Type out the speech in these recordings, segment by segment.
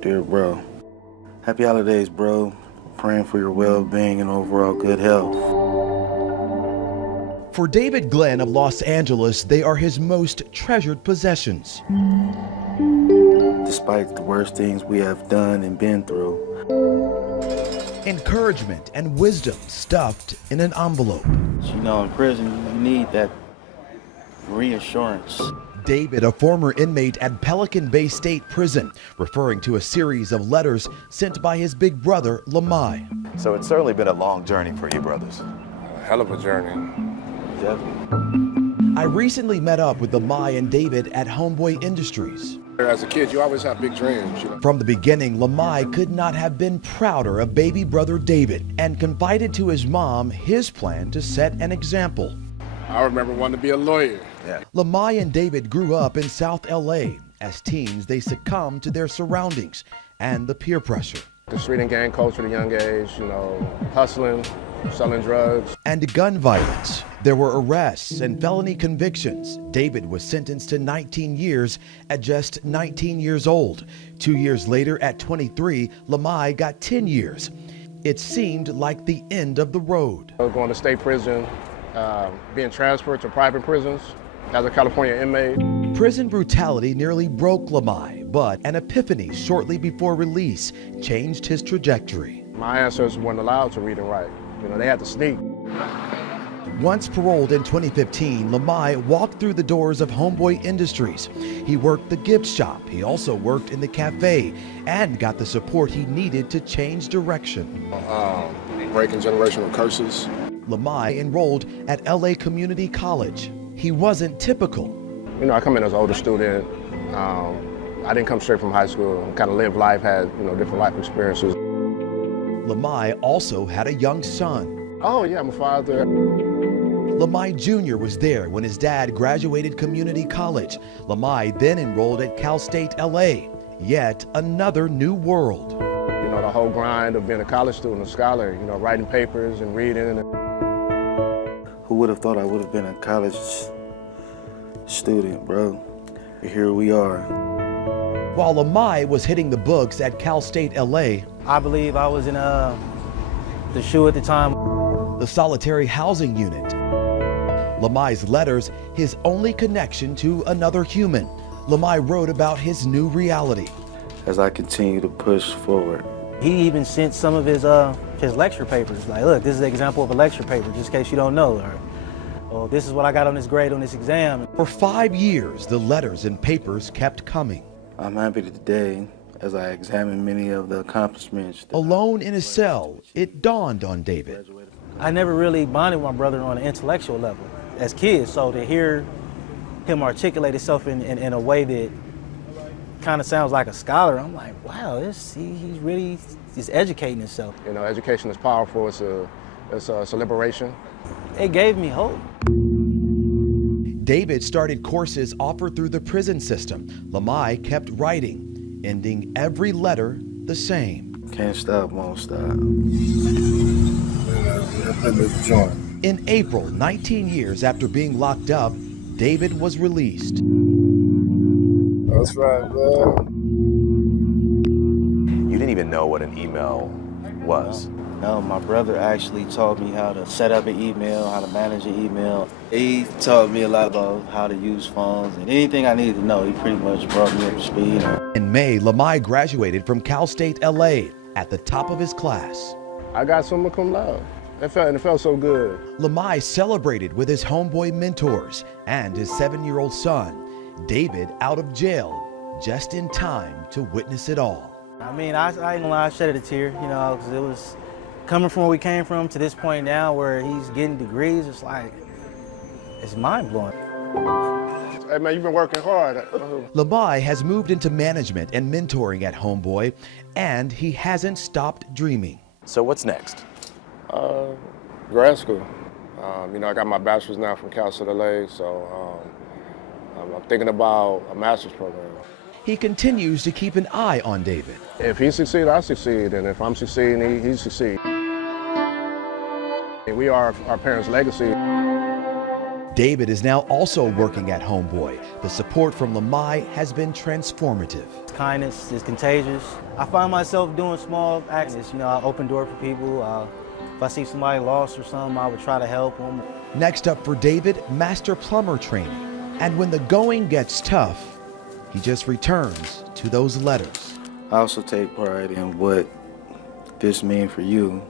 Dear bro, happy holidays, bro. Praying for your well-being and overall good health. For David Glenn of Los Angeles, they are his most treasured possessions. Despite the worst things we have done and been through. Encouragement and wisdom stuffed in an envelope. You know, in prison, you need that reassurance. David, a former inmate at Pelican Bay State Prison, referring to a series of letters sent by his big brother, Lami. So it's certainly been a long journey for you brothers. A hell of a journey. Definitely. I recently met up with Lami and David at Homeboy Industries. As a kid, you always have big dreams. You know? From the beginning, Lami could not have been prouder of baby brother David and confided to his mom his plan to set an example. I remember wanting to be a lawyer. Yeah. Lami and David grew up in South LA. As teens, they succumbed to their surroundings and the peer pressure. The street and gang culture at a young age, you know, hustling, selling drugs. And gun violence. There were arrests and felony convictions. David was sentenced to 19 years at just 19 years old. 2 years later, at 23, Lami got 10 years. It seemed like the end of the road. I was going to state prison, being transferred to private prisons as a California inmate. Prison brutality nearly broke Lami, but an epiphany shortly before release changed his trajectory. My ancestors weren't allowed to read and write. You know, they had to sneak. Once paroled in 2015, Lami walked through the doors of Homeboy Industries. He worked the gift shop. He also worked in the cafe and got the support he needed to change direction. Breaking generational curses. Lami enrolled at LA Community College. He wasn't typical. You know, I come in as an older student. I didn't come straight from high school. Kind of lived life, had, you know, different life experiences. Lami also had a young son. Oh yeah, I'm a father. Lami Jr. was there when his dad graduated community college. Lami then enrolled at Cal State LA. Yet another new world. You know, the whole grind of being a college student, a scholar, you know, writing papers and reading. Who would have thought I would have been a college student, bro? But here we are. While Lami was hitting the books at Cal State LA, I believe I was in the SHU at the time. the solitary housing unit. Lami's letters, his only connection to another human. Lami wrote about his new reality. As I continue to push forward. He even sent some of his lecture papers. Like, look, this is an example of a lecture paper, just in case you don't know. Or this is what I got on this grade on this exam. For 5 years, the letters and papers kept coming. I'm happy today as I examine many of the accomplishments. Alone in his cell, it dawned on David. I never really bonded with my brother on an intellectual level as kids, so to hear him articulate himself in a way that kind of sounds like a scholar, I'm like, wow, he's educating himself. You know, education is powerful. It's a liberation. It gave me hope. David started courses offered through the prison system. Lami kept writing, ending every letter the same. Can't stop, won't stop. In April, 19 years after being locked up, David was released. That's right, man. You didn't even know what an email was. No, my brother actually taught me how to set up an email, how to manage an email. He taught me a lot about how to use phones and anything I needed to know. He pretty much brought me up to speed. In May, Lami graduated from Cal State LA at the top of his class. I got summa cum laude. It felt so good. Lami celebrated with his homeboy mentors and his 7-year-old son, David, out of jail just in time to witness it all. I mean, I ain't gonna lie, I shed a tear, you know, because it was coming from where we came from to this point now where he's getting degrees. It's like, it's mind-blowing. Hey man, you've been working hard. Lami has moved into management and mentoring at Homeboy, and he hasn't stopped dreaming. So what's next? Grad school. You know, I got my bachelor's now from Cal State LA, so I'm thinking about a master's program. He continues to keep an eye on David. If he succeeds, I succeed, and if I'm succeeding, he succeeds. We are our parents' legacy. David is now also working at Homeboy. The support from Lami has been transformative. Kindness is contagious. I find myself doing small acts. You know, I open door for people. If I see somebody lost or something, I would try to help them. Next up for David, master plumber training. And when the going gets tough, he just returns to those letters. I also take pride in what this means for you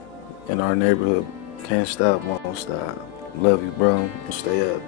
in our neighborhood. Can't stop, won't stop. Love you, bro, and stay up.